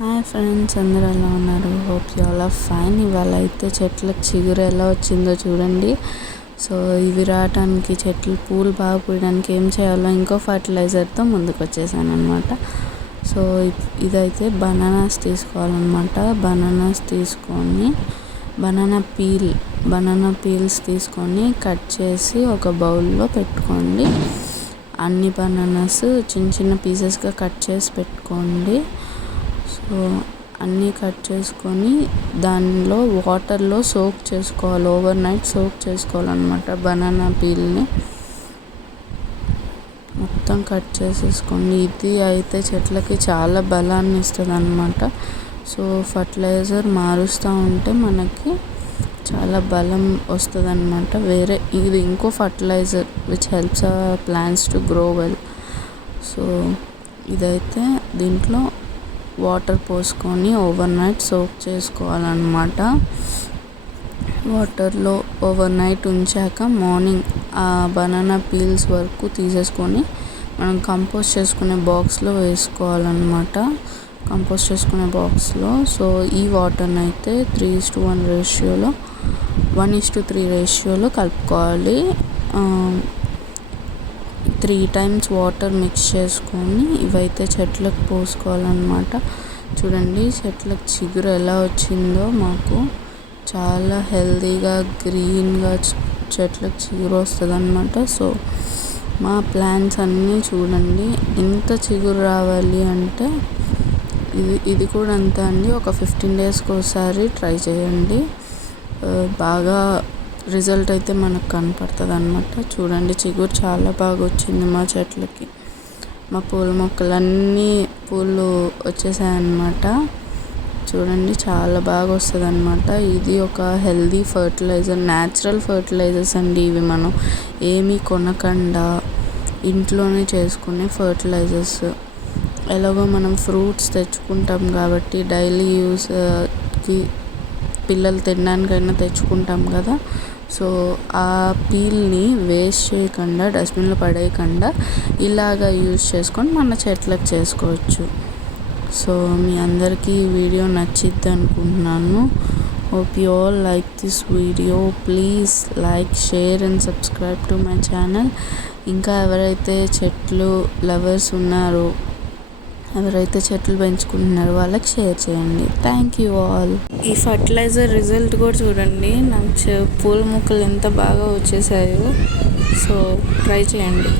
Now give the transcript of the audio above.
Hi friends, అందరూ ఎలా ఉన్నారు? Hope you all are fine. ఇవాళ అయితే చెట్లకు చిగురు ఎలా వచ్చిందో చూడండి. సో ఇవి రావడానికి చెట్లు పూలు బాగా పూయడానికి ఏం చేయాలో ఇంకో ఫర్టిలైజర్తో ముందుకు వచ్చేసాను అనమాట. సో ఇదైతే బనానాస్ తీసుకోవాలన్నమాట. బనానాస్ తీసుకొని బనానా పీల్స్ తీసుకొని కట్ చేసి ఒక బౌల్లో పెట్టుకోండి. అన్ని బనానాస్ చిన్న చిన్న పీసెస్గా కట్ చేసి పెట్టుకోండి. సో అన్నీ కట్ చేసుకొని దానిలో వాటర్లో సోక్ చేసుకోవాలి, ఓవర్ నైట్ సోక్ చేసుకోవాలన్నమాట. బనానా పీల్ని మొత్తం కట్ చేసేసుకోండి. ఇది అయితే చెట్లకి చాలా బలాన్ని ఇస్తుంది అన్నమాట. సో ఫర్టిలైజర్ మారుస్తూ ఉంటే మనకి చాలా బలం వస్తుంది అన్నమాట. ఇది ఇంకో fertilizer which helps plants to grow well. So ఇదైతే దీంట్లో వాటర్ పోసుకొని ఓవర్ నైట్ సోక్ చేసుకోవాలన్నమాట. వాటర్లో ఓవర్ నైట్ ఉంచాక మార్నింగ్ ఆ బనానా పీల్స్ వరకు తీసేసుకొని మనం కంపోస్ట్ చేసుకునే బాక్స్లో వేసుకోవాలన్నమాట. కంపోస్ట్ చేసుకునే బాక్స్లో సో ఈ వాటర్ని అయితే 3:1 రేషియోలో 1:3 రేషియోలో కలుపుకోవాలి. 3 times వాటర్ మిక్స్ చేసుకొని ఇవైతే చెట్లకు పోసుకోవాలన్నమాట. చూడండి చెట్లకు చిగురు ఎలా వచ్చిందో, మాకు చాలా హెల్తీగా గ్రీన్గా చెట్లకు చిగురు వస్తుంది అన్నమాట. సో మా ప్లాంట్స్ అన్నీ చూడండి ఇంత చిగురు రావాలి అంటే ఇది కూడా అంతే అండి. ఒక 15 daysకి ఒకసారి ట్రై చేయండి, బాగా రిజల్ట్ అయితే మనకు కనపడుతుంది అన్నమాట. చూడండి చిగురు చాలా బాగా వచ్చింది మా చెట్లకి. మా పూల మొక్కలన్నీ పూలు వచ్చేసాయన్నమాట. చూడండి చాలా బాగా వస్తుంది అన్నమాట. ఇది ఒక హెల్దీ ఫర్టిలైజర్, న్యాచురల్ ఫర్టిలైజర్స్ అండి. ఇవి మనం ఏమీ కొనకుండా ఇంట్లోనే చేసుకునే ఫర్టిలైజర్స్. ఎలాగో మనం ఫ్రూట్స్ తెచ్చుకుంటాం కాబట్టి డైలీ యూస్కి పిల్లలు తినడానికైనా తెచ్చుకుంటాం కదా. సో ఆ పీల్ని వేస్ట్ చేయకుండా, డస్ట్బిన్లో పడేయకుండా ఇలాగా యూజ్ చేసుకొని మన చెట్లకు చేసుకోవచ్చు. సో మీ అందరికీ ఈ వీడియో నచ్చిద్ది అనుకుంటున్నాను. Hope you all like this video. Please like, share and subscribe to my channel. ఇంకా ఎవరైతే చెట్లు లవర్స్ ఉన్నారో, ఎవరైతే చెట్లు పెంచుకుంటున్నారో వాళ్ళకి షేర్ చేయండి. Thank you all. ఈ ఫర్టిలైజర్ రిజల్ట్ కూడా చూడండి, నాకు పూల మొక్కలు ఎంత బాగా వచ్చేసాయో. సో ట్రై చేయండి.